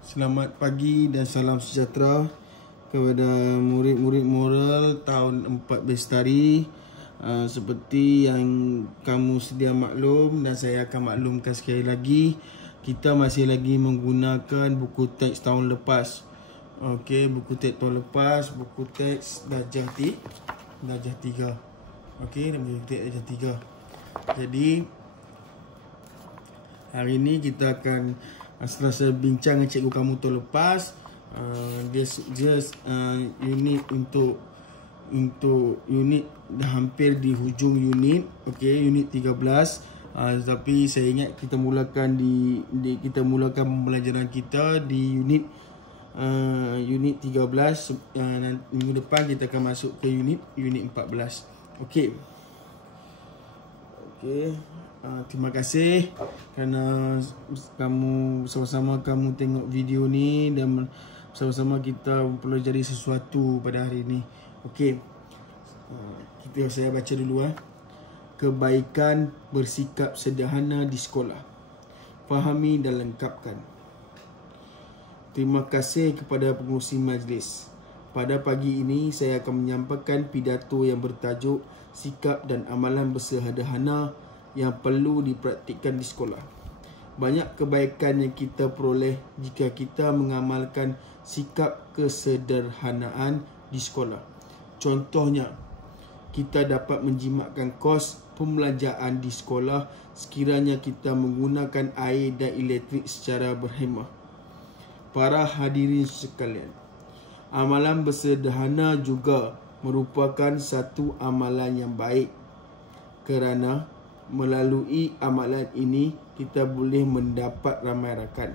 Selamat pagi dan salam sejahtera kepada murid-murid moral tahun 4 Bestari. Seperti yang kamu sedia maklum dan saya akan maklumkan sekali lagi, kita masih lagi menggunakan buku teks tahun lepas. Okey, buku teks tahun lepas, buku teks darjah 3. Okey, buku teks darjah 3. Jadi hari ini kita akan, setelah saya bincang dengan cikgu kamu tahun lepas, dia unit untuk unit dah hampir di hujung unit. Okey, unit 13. Tapi saya ingat kita mulakan kita mulakan pembelajaran kita di unit 13. Minggu depan kita akan masuk ke unit 14. Okey. Terima kasih kerana kamu sama-sama tengok video ni dan sama-sama kita mempelajari sesuatu pada hari ini. Okey. Saya baca dulu. Kebaikan bersikap sederhana di sekolah. Fahami dan lengkapkan. Terima kasih kepada pengerusi majlis. Pada pagi ini saya akan menyampaikan pidato yang bertajuk sikap dan amalan bersederhana yang perlu dipraktikkan di sekolah. Banyak kebaikan yang kita peroleh jika kita mengamalkan sikap kesederhanaan di sekolah. Contohnya, kita dapat menjimatkan kos pembelajaran di sekolah sekiranya kita menggunakan air dan elektrik secara berhemah. Para hadirin sekalian, amalan bersederhana juga merupakan satu amalan yang baik kerana melalui amalan ini kita boleh mendapat ramai rakan.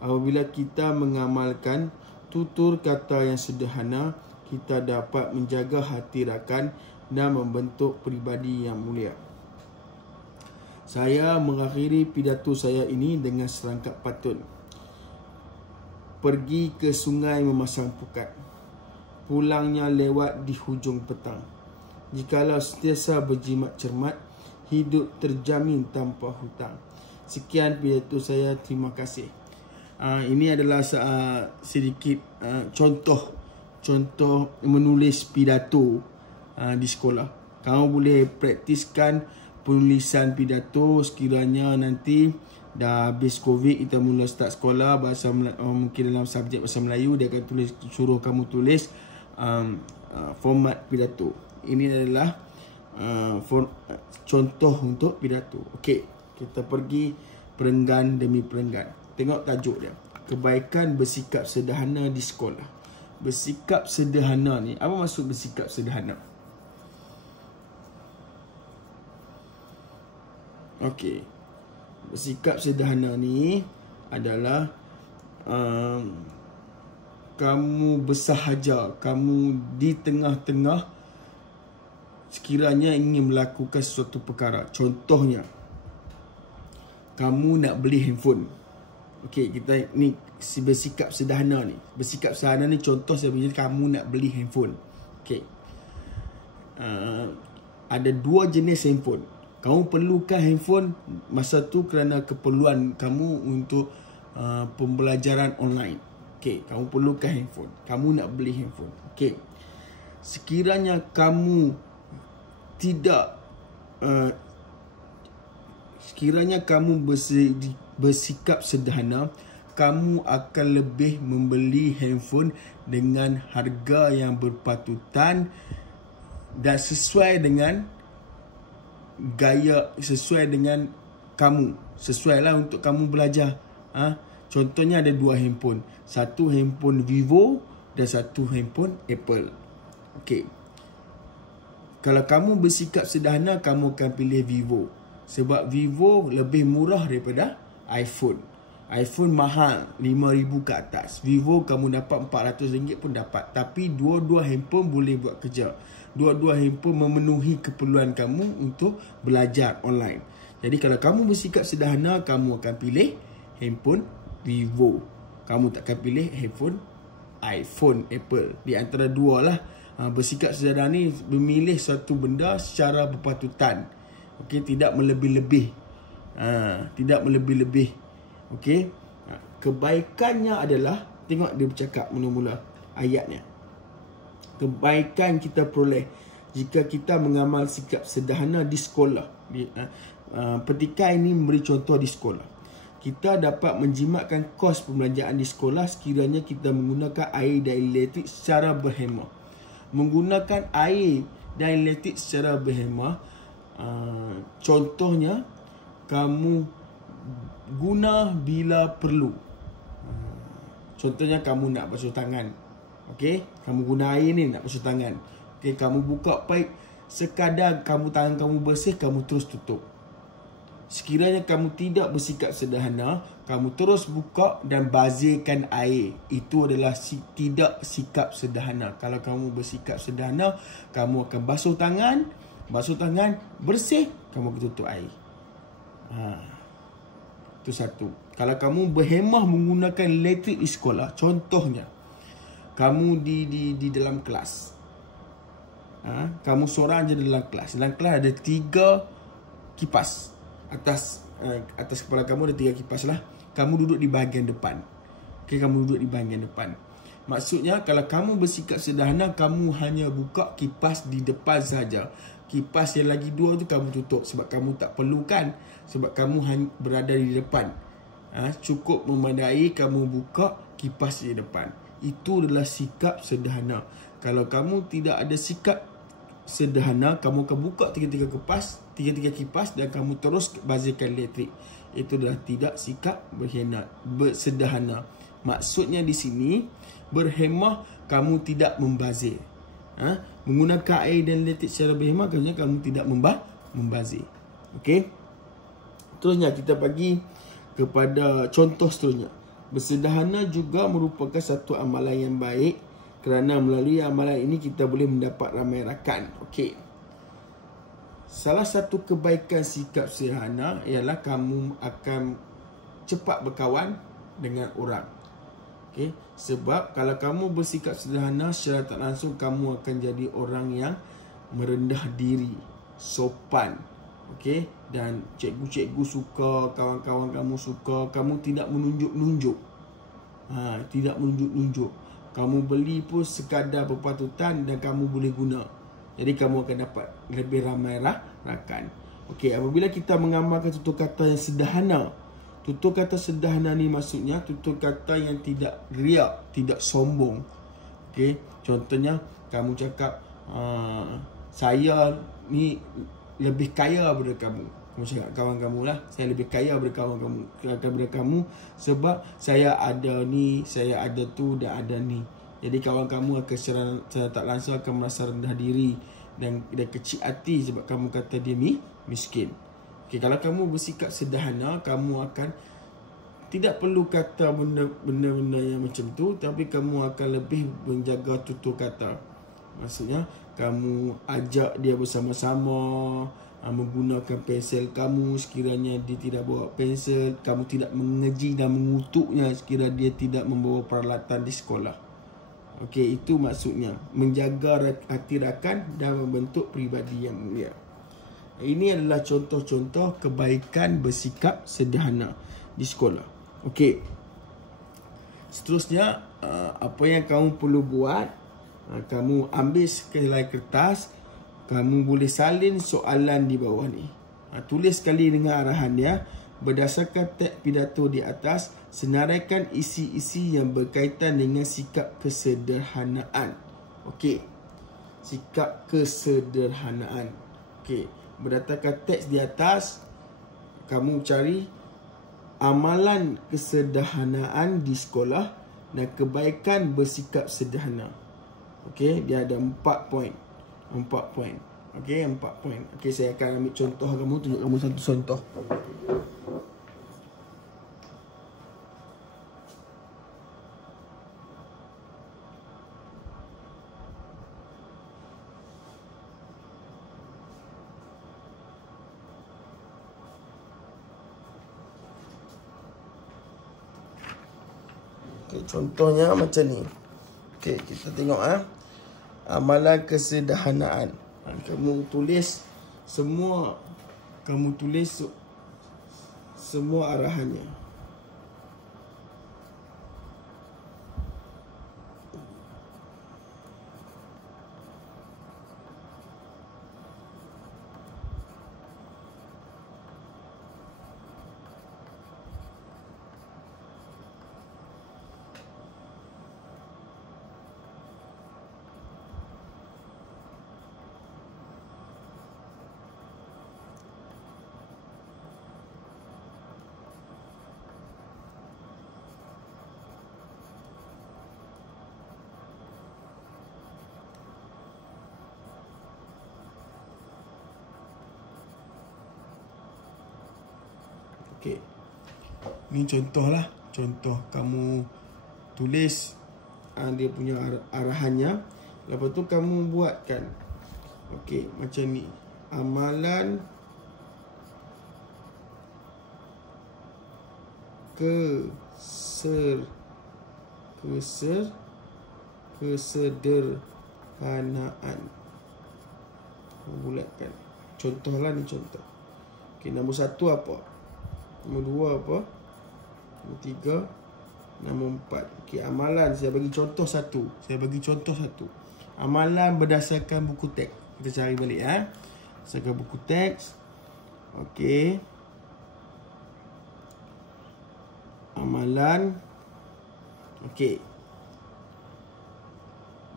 Apabila kita mengamalkan tutur kata yang sederhana, kita dapat menjaga hati rakan dan membentuk peribadi yang mulia. Saya mengakhiri pidato saya ini dengan serangkap pantun. Pergi ke sungai memasang pukat, pulangnya lewat di hujung petang. Jikalau sentiasa berjimat cermat, hidup terjamin tanpa hutang. Sekian pidato saya, terima kasih. Ini adalah sedikit contoh menulis pidato di sekolah. Kamu boleh praktiskan penulisan pidato sekiranya nanti dah habis COVID, kita mula start sekolah bahasa mungkin dalam subjek bahasa Melayu, dia akan suruh kamu tulis format pidato. Ini adalah contoh untuk pidato. Okey, kita pergi perenggan demi perenggan. Tengok tajuk dia. Kebaikan bersikap sederhana di sekolah. Bersikap sederhana ni, apa maksud bersikap sederhana? Okey. Bersikap sederhana ni adalah kamu bersahaja, kamu di tengah-tengah sekiranya ingin melakukan sesuatu perkara. Contohnya, kamu nak beli handphone. Okey, kita ni bersikap sederhana ni. Bersikap sederhana ni contoh saya bagi, kamu nak beli handphone. Okey. Ada dua jenis handphone. Kamu perlukan handphone masa tu kerana keperluan kamu untuk pembelajaran online. Okey, kamu perlukan handphone. Kamu nak beli handphone. Okey. Sekiranya kamu sekiranya kamu bersikap sederhana, kamu akan lebih membeli handphone dengan harga yang berpatutan dan sesuai dengan gaya, sesuai dengan kamu, sesuai lah untuk kamu belajar. Contohnya ada dua handphone, satu handphone Vivo dan satu handphone Apple. Okey. Kalau kamu bersikap sederhana, kamu akan pilih Vivo. Sebab Vivo lebih murah daripada iPhone. iPhone mahal, RM5,000 ke atas. Vivo kamu dapat RM400 pun dapat. Tapi dua-dua handphone boleh buat kerja. Dua-dua handphone memenuhi keperluan kamu untuk belajar online. Jadi kalau kamu bersikap sederhana, kamu akan pilih handphone Vivo. Kamu tak akan pilih handphone iPhone, Apple. Di antara dua lah. Bersikap sederhana ni memilih satu benda secara berpatutan. Okey, tidak melebih-lebih. Tidak melebih-lebih. Okey. kebaikannya adalah, tengok dia bercakap mula-mula ayatnya. Kebaikan kita peroleh jika kita mengamal sikap sederhana di sekolah. Petikan ini memberi contoh di sekolah. Kita dapat menjimatkan kos pembelajaran di sekolah sekiranya kita menggunakan air dan elektrik secara berhemah. Menggunakan air dan elektrik secara berhemah, contohnya kamu guna bila perlu. Contohnya kamu nak basuh tangan, okey, kamu guna air ni nak basuh tangan. Okey, kamu buka paip, sekadar tangan kamu bersih, kamu terus tutup. Sekiranya kamu tidak bersikap sederhana, kamu terus buka dan bazirkan air. Itu adalah tidak sikap sederhana. Kalau kamu bersikap sederhana, kamu akan basuh tangan, bersih, kamu akan tutup air. Itu satu. Kalau kamu berhemah menggunakan elektrik di sekolah, contohnya kamu di dalam kelas. Kamu seorang je dalam kelas. Dalam kelas ada 3 kipas. Atas kepala kamu ada 3 kipas lah. Kamu duduk di bahagian depan. Okay, kamu duduk di bahagian depan. Maksudnya kalau kamu bersikap sederhana, kamu hanya buka kipas di depan saja. Kipas yang lagi 2 tu kamu tutup sebab kamu tak perlukan, sebab kamu hanya berada di depan. Cukup memadai kamu buka kipas di depan. Itu adalah sikap sederhana. Kalau kamu tidak ada sikap sederhana, kamu akan buka 3 kipas dan kamu terus bazirkan elektrik. Itu adalah tidak sikap sederhana. Maksudnya di sini, berhemah kamu tidak membazir. Menggunakan air dan elektrik secara berhemah, kamu tidak membazir. Okey. Terusnya kita bagi kepada contoh seterusnya. Bersederhana juga merupakan satu amalan yang baik kerana melalui amalan ini kita boleh mendapat ramai rakan. Okey. Salah satu kebaikan sikap sederhana ialah kamu akan cepat berkawan dengan orang. Okey. Sebab kalau kamu bersikap sederhana, secara tak langsung kamu akan jadi orang yang merendah diri, sopan. Okey, dan cikgu-cikgu suka, kawan-kawan kamu suka, kamu tidak menunjuk-nunjuk. Tidak menunjuk-nunjuk. Kamu beli pun sekadar berpatutan dan kamu boleh guna. Jadi kamu akan dapat lebih ramai rakan. Okey, apabila kita mengamalkan tutur kata yang sederhana. Tutur kata sederhana ni maksudnya tutur kata yang tidak riak, tidak sombong. Okey, contohnya kamu cakap saya ni lebih kaya daripada kamu. Kamu cakap kawan kamu lah, saya lebih kaya daripada kamu sebab saya ada ni, saya ada tu dan ada ni. Jadi kawan kamu akan secara tak langsung akan merasa rendah diri dan kecil hati sebab kamu kata dia miskin. Okay, kalau kamu bersikap sederhana, kamu akan tidak perlu kata benda-benda yang macam tu, tapi kamu akan lebih menjaga tutur kata. Maksudnya kamu ajak dia bersama-sama, menggunakan pensel kamu sekiranya dia tidak bawa pensel. Kamu tidak mengeji dan mengutuknya sekiranya dia tidak membawa peralatan di sekolah. Okey, itu maksudnya menjaga hati rakan dan membentuk peribadi yang mulia. Ini adalah contoh-contoh kebaikan bersikap sederhana di sekolah. Okey. Seterusnya, apa yang kamu perlu buat? Kamu ambil sehelai kertas, kamu boleh salin soalan di bawah ni. Tulis sekali dengan arahan dia. Berdasarkan teks pidato di atas, senaraikan isi-isi yang berkaitan dengan sikap kesederhanaan. Okey. Sikap kesederhanaan. Okey. Berdasarkan teks di atas, kamu cari amalan kesederhanaan di sekolah dan kebaikan bersikap sederhana. Okey, dia ada 4 poin. 4 poin. Okey, 4 poin. Okey, saya akan ambil contoh kamu, tunjuk kamu satu contoh. Okey, contohnya macam ni. Okey, kita tengok amalan kesederhanaan. Kamu tulis semua arahannya. Okey. Ni contohlah. Contoh kamu tulis dia punya arahannya. Lepas tu kamu buatkan. Okey, macam ni. Amalan kesederhanaan. Bulatkan. Contohlah ni contoh. Okey, nombor 1 apa? Nombor 2 apa? Nombor 3, nombor 4. Okey, amalan saya bagi contoh satu. Amalan berdasarkan buku teks. Kita cari balik berdasarkan buku teks. Okey. Amalan. Okey.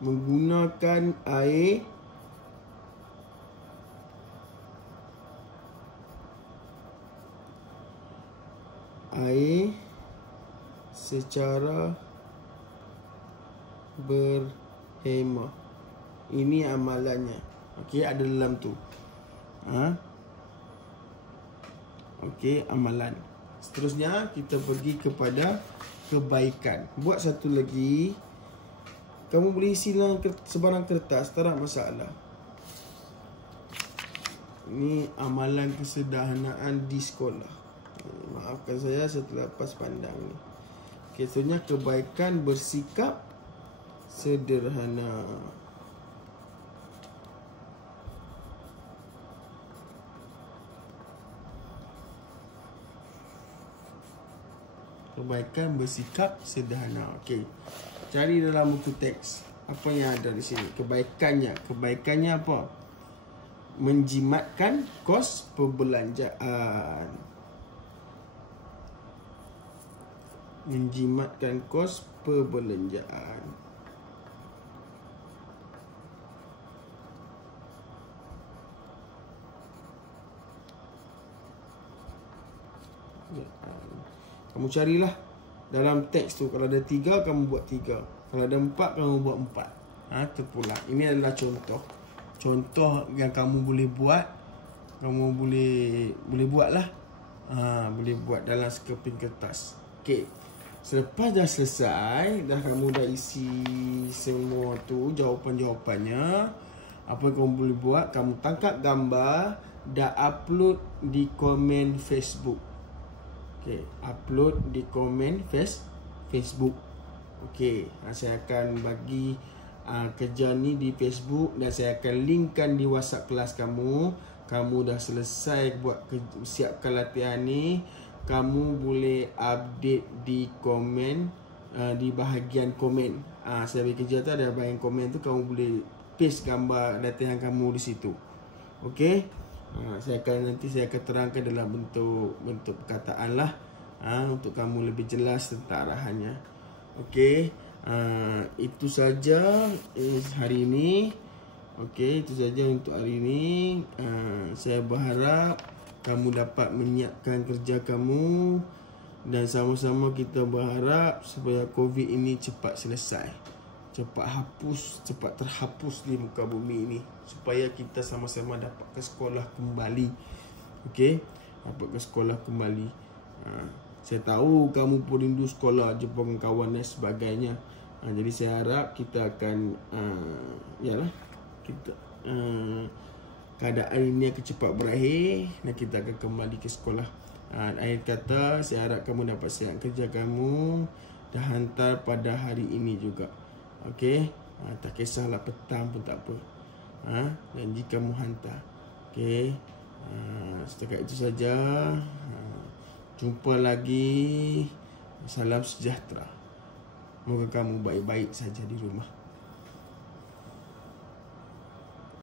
Menggunakan air secara berhemah. Ini amalannya. Okey, ada dalam tu. Okey, amalan. Seterusnya kita pergi kepada kebaikan. Buat satu lagi. Kamu boleh isi dalam sebarang kertas, tak ada masalah. Ini amalan kesederhanaan di sekolah. Maafkan saya terlepas pandang ni. Okey, seterusnya kebaikan bersikap sederhana. Kebaikan bersikap sederhana. Okey. Cari dalam buku teks. Apa yang ada di sini? Kebaikannya apa? Menjimatkan kos perbelanjaan. Kamu carilah dalam teks tu. Kalau ada 3, kamu buat 3. Kalau ada 4, kamu buat 4. Terpulang. Ini adalah contoh. Contoh yang kamu boleh buat. Kamu boleh buatlah. Boleh buat dalam sekeping kertas. Okey. Selepas dah selesai, kamu dah isi semua tu jawapan-jawapannya. Apa yang kamu boleh buat? Kamu tangkap gambar, dah upload di komen Facebook. Okey, upload di komen Facebook. Okey, saya akan bagi kerja ni di Facebook dan saya akan linkkan di WhatsApp kelas kamu. Kamu dah selesai siapkan latihan ni, kamu boleh update di komen, di bahagian komen. Saya bagi kerja tu, ada bahagian komen tu, kamu boleh paste gambar latihan kamu di situ. Okey. Saya akan terangkan dalam bentuk perkataan lah, untuk kamu lebih jelas tentang arahannya. Okey, itu saja hari ini. Okey, itu saja untuk hari ini. Saya berharap kamu dapat menyiapkan kerja kamu dan sama-sama kita berharap supaya COVID ini cepat selesai, cepat terhapus di muka bumi ini, supaya kita sama-sama dapat ke sekolah kembali. Okey, dapat ke sekolah kembali. Saya tahu kamu pun rindu sekolah, jumpa kawan dan sebagainya. Jadi saya harap kita akan keadaan ini akan cepat berakhir dan kita akan kembali ke sekolah. Akhir kata, saya harap kamu dapat siap kerja kamu dan hantar pada hari ini juga. Okey, tak kisahlah petang pun tak apa. Dan jika kamu hantar. Okey, setakat itu saja. Jumpa lagi. Salam sejahtera. Moga kamu baik-baik saja di rumah.